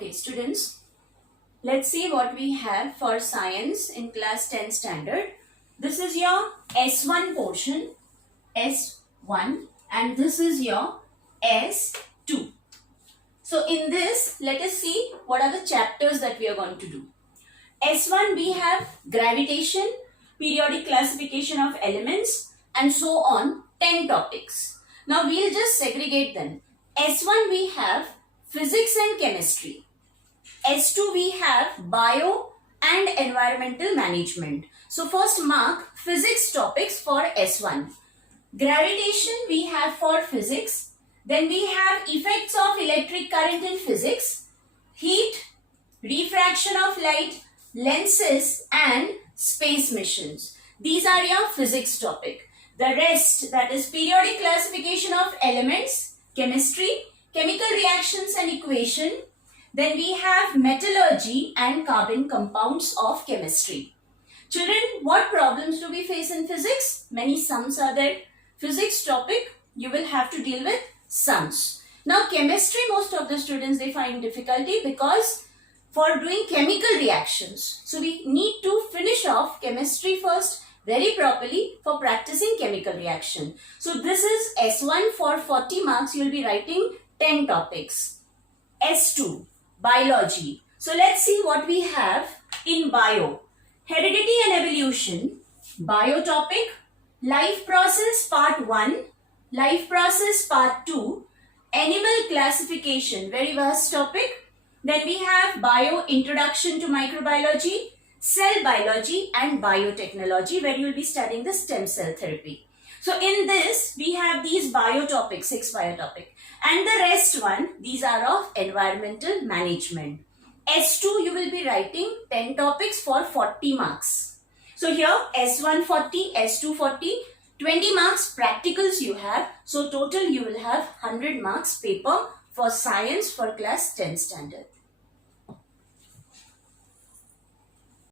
Okay, students, let's see what we have for science in class 10 standard. This is your S1 portion, S1, and this is your S2. So in this, let us see what are the chapters that we are going to do. S1, we have gravitation, periodic classification of elements, and so on, 10 topics. Now we'll just segregate them. S1, we have physics and chemistry. S2, we have bio and environmental management. So first mark physics topics for S1. Gravitation we have for physics. Then we have effects of electric current in physics, heat, refraction of light, lenses and space missions. These are your physics topic. The rest, that is periodic classification of elements, chemistry, chemical reactions and equation. Then we have metallurgy and carbon compounds of chemistry. Children, what problems do we face in physics? Many sums are there. Physics topic, you will have to deal with sums. Now chemistry, most of the students, they find difficulty because for doing chemical reactions. So we need to finish off chemistry first very properly for practicing chemical reaction. So this is S1 for 40 marks. You will be writing 10 topics. S2, biology. So let's see what we have in bio. Heredity and evolution, bio topic, life process part 1, life process part 2, animal classification, very vast topic. Then we have bio introduction to microbiology, cell biology and biotechnology, where you will be studying the stem cell therapy. So in this, we have these bio topics, 6 bio topic. And the rest one, these are of environmental management. S2, you will be writing 10 topics for 40 marks. So here, S1 40, S2 40, 20 marks practicals you have. So total you will have 100 marks paper for science for class 10 standard.